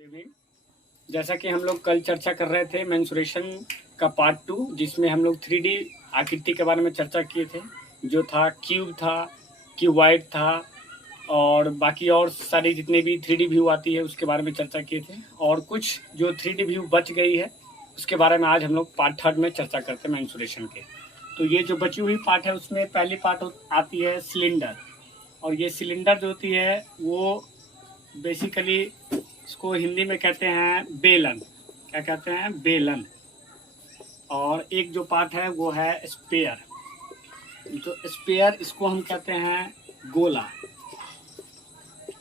Good evening. जैसा कि हम लोग कल चर्चा कर रहे थे मेंसुरेशन का पार्ट 2, जिसमें हम लोग 3D आकृति के बारे में चर्चा किए थे। जो था क्यूबॉइड था और बाकी और सारी जितने भी 3D व्यू आती है उसके बारे में चर्चा किए थे। और कुछ जो 3D व्यू बच गई है उसके बारे में आज हम लोग पार्ट 3 में चर्चा करते हैं मेंसुरेशन के। तो ये जो बची हुई पार्ट है उसमें पहली पार्ट आती है सिलेंडर। और ये सिलेंडर जो होती है वो बेसिकली इसको हिंदी में कहते हैं बेलन। क्या कहते हैं? बेलन। और एक जो पार्ट है वो है स्पेयर। तो स्पेयर इसको हम कहते हैं गोला।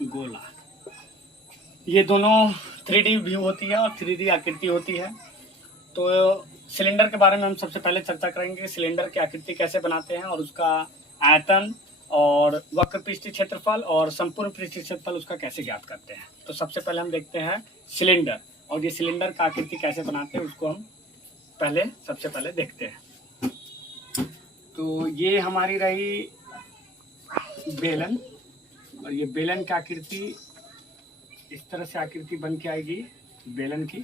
गोला। ये दोनों 3D व्यू होती है और 3D आकृति होती है। तो सिलेंडर के बारे में हम सबसे पहले चर्चा करेंगे। सिलेंडर की आकृति कैसे बनाते हैं और उसका आयतन और वक्र पृष्ठीय क्षेत्रफल और संपूर्ण पृष्ठीय क्षेत्रफल उसका कैसे ज्ञात करते हैं। तो सबसे पहले हम देखते हैं सिलेंडर, और ये सिलेंडर का आकृति कैसे बनाते हैं उसको हम सबसे पहले देखते हैं। तो ये हमारी रही बेलन, और ये बेलन की आकृति इस तरह से आकृति बन के आएगी बेलन की।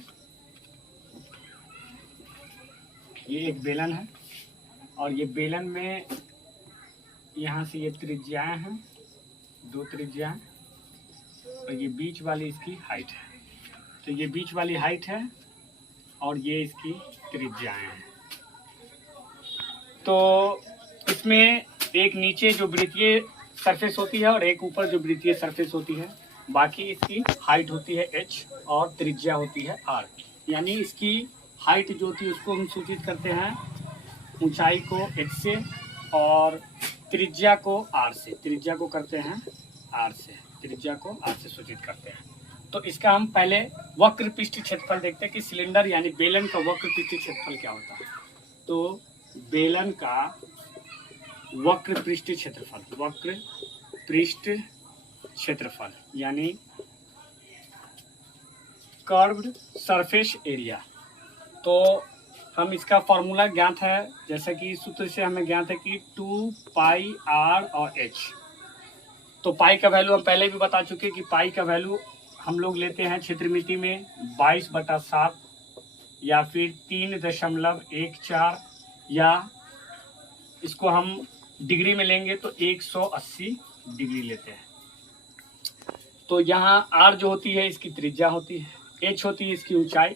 ये एक बेलन है और ये बेलन में यहाँ से ये त्रिज्याएं हैं, 2 त्रिज्याएं, और ये बीच वाली इसकी हाइट है। तो ये बीच वाली हाइट है और ये इसकी त्रिज्याएं हैं। तो इसमें एक नीचे जो वृत्तीय सरफेस होती है और एक ऊपर जो वृत्तीय सरफेस होती है। बाकी इसकी हाइट होती है h और त्रिज्या होती है r। यानी इसकी हाइट जो होती है उसको हम सूचित करते हैं ऊंचाई को h से और त्रिज्या को r से। त्रिज्या को करते हैं r से, त्रिज्या को r से सूचित करते हैं। तो इसका हम पहले वक्र पृष्ठीय क्षेत्रफल देखते हैं कि सिलेंडर यानी बेलन का वक्र पृष्ठीय क्षेत्रफल क्या होता है। तो बेलन का वक्र पृष्ठीय क्षेत्रफल, वक्र पृष्ठ क्षेत्रफल यानी कर्व्ड सरफेस एरिया। तो हम इसका फॉर्मूला ज्ञात है, जैसे कि सूत्र से हमें ज्ञात है कि 2 पाई r और h। तो पाई का वैल्यू हम पहले भी बता चुके कि पाई का वैल्यू हम लोग लेते हैं क्षेत्रमिति में 22/7 या फिर 3.14, या इसको हम डिग्री में लेंगे तो 180 डिग्री लेते हैं। तो यहाँ r जो होती है इसकी त्रिज्या होती है, h होती है इसकी ऊंचाई,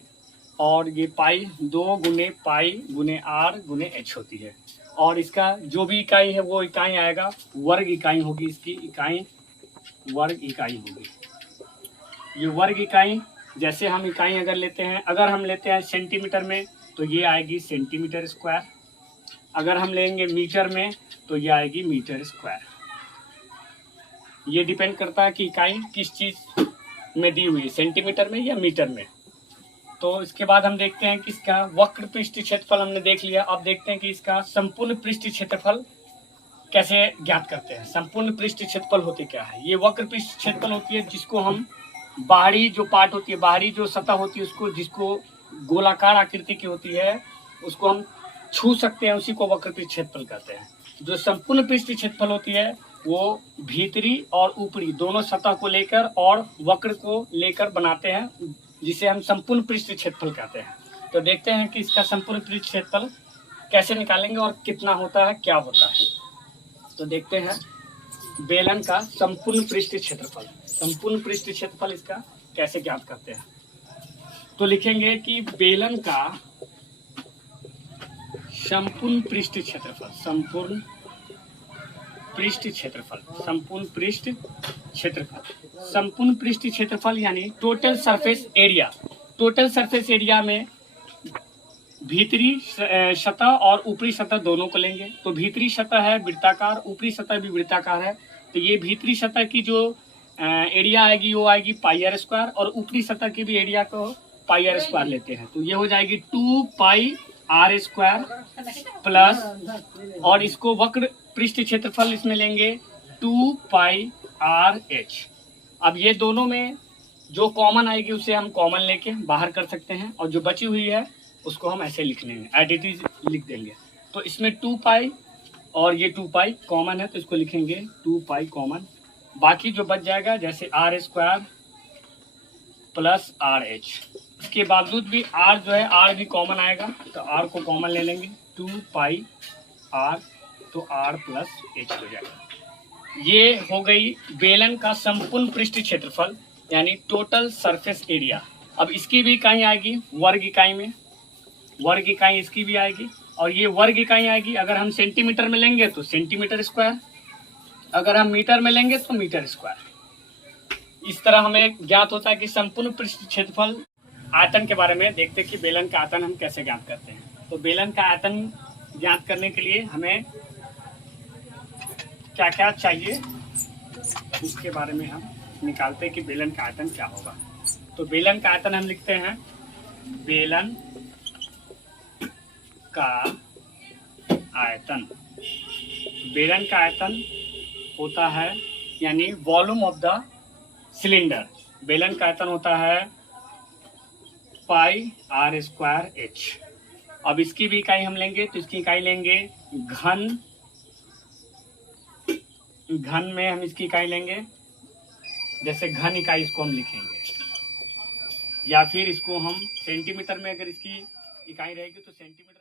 और ये पाई 2 गुने पाई गुने r गुने h होती है। और इसका जो भी इकाई है वो इकाई आएगा वर्ग इकाई होगी, इसकी इकाई वर्ग इकाई होगी। ये वर्ग इकाई, जैसे हम इकाई अगर लेते हैं, अगर हम लेते हैं सेंटीमीटर में तो ये आएगी सेंटीमीटर स्क्वायर। अगर हम लेंगे मीटर में तो ये आएगी मीटर स्क्वायर। ये डिपेंड करता है कि इकाई किस चीज में दी हुई है, सेंटीमीटर में या मीटर में। तो इसके बाद हम देखते हैं कि इसका वक्र पृष्ठीय क्षेत्रफल हमने देख लिया। अब देखते हैं कि इसका संपूर्ण पृष्ठीय क्षेत्रफल कैसे ज्ञात करते हैं। संपूर्ण पृष्ठीय क्षेत्रफल होती क्या है? ये वक्र पृष्ठीय क्षेत्रफल होती है जिसको हम बाहरी जो पार्ट होती है, बाहरी जो सतह होती है उसको, जिसको गोलाकार आकृति की होती है उसको हम छू सकते हैं, उसी को वक्र पृष्ठीय क्षेत्रफल कहते हैं। जो संपूर्ण पृष्ठीय क्षेत्रफल होती है वो भीतरी और ऊपरी दोनों सतह को लेकर और वक्र को लेकर बनाते हैं, जिसे हम संपूर्ण पृष्ठीय क्षेत्रफल कहते हैं। तो देखते हैं कि इसका संपूर्ण पृष्ठीय क्षेत्रफल कैसे निकालेंगे और कितना होता है, क्या होता है। तो देखते हैं बेलन का संपूर्ण पृष्ठीय क्षेत्रफल। संपूर्ण पृष्ठीय क्षेत्रफल इसका कैसे ज्ञात करते हैं। तो लिखेंगे कि बेलन का संपूर्ण पृष्ठीय क्षेत्रफल, संपूर्ण पृष्ठीय क्षेत्रफल, संपूर्ण पृष्ठ क्षेत्रफल, संपूर्ण पृष्ठीय क्षेत्रफल यानी total surface area. Total surface area में भीतरी सतह और ऊपरी सतह दोनों को लेंगे। तो भीतरी सतह है वृत्ताकार, ऊपरी सतह भी वृत्ताकार है। तो ये भीतरी सतह की जो एरिया आएगी वो आएगी पाई r स्क्वायर, और ऊपरी सतह की भी एरिया को पाई r स्क्वायर लेते हैं। तो ये हो जाएगी 2 पाई r स्क्वायर प्लस, और इसको वक्र पृष्ठीय क्षेत्रफल इसमें लेंगे 2 पाई r h। अब ये दोनों में जो कॉमन आएगी उसे हम कॉमन लेके बाहर कर सकते हैं, और जो बची हुई है उसको हम ऐसे लिख लेंगे, एज इट इज लिख देंगे। तो इसमें 2 पाई और ये 2 पाई कॉमन है तो इसको लिखेंगे 2 पाई कॉमन। बाकी जो बच जाएगा जैसे r square plus R H. इसके बावजूद भी आर जो है, आर भी कॉमन आएगा, तो आर को कॉमन ले लेंगे, 2 पाई आर, तो आर प्लस एच हो जाएगा। ये हो गई बेलन का संपूर्ण पृष्ठ क्षेत्रफल, यानी टोटल सरफेस एरिया। अब इसकी भी इकाई आएगी वर्ग इकाई में, वर्ग इकाई इसकी भी आएगी, और ये वर्ग इकाई आएगी। अगर हम सेंटीमीटर में लेंगे तो सेंटीमीटर स्क्वायर, अगर हम मीटर में लेंगे तो मीटर स्क्वायर। इस तरह हमें ज्ञात होता है कि संपूर्ण पृष्ठ क्षेत्रफल। आयतन के बारे में देखते हैं कि बेलन का आयतन हम कैसे ज्ञात करते हैं। तो बेलन का आयतन ज्ञात करने के लिए हमें क्या क्या चाहिए, उसके बारे में हम निकालते हैं कि बेलन का आयतन क्या होगा। तो बेलन का आयतन हम लिखते हैं, बेलन का आयतन, बेलन का आयतन होता है यानी वॉल्यूम ऑफ द सिलेंडर। बेलन का आयतन होता है पाई आर स्क्वायर एच। अब इसकी भी इकाई हम लेंगे, तो इसकी इकाई लेंगे घन, घन में हम इसकी इकाई लेंगे, जैसे घन इकाई इसको हम लिखेंगे, या फिर इसको हम सेंटीमीटर में अगर इसकी इकाई रहेगी तो सेंटीमीटर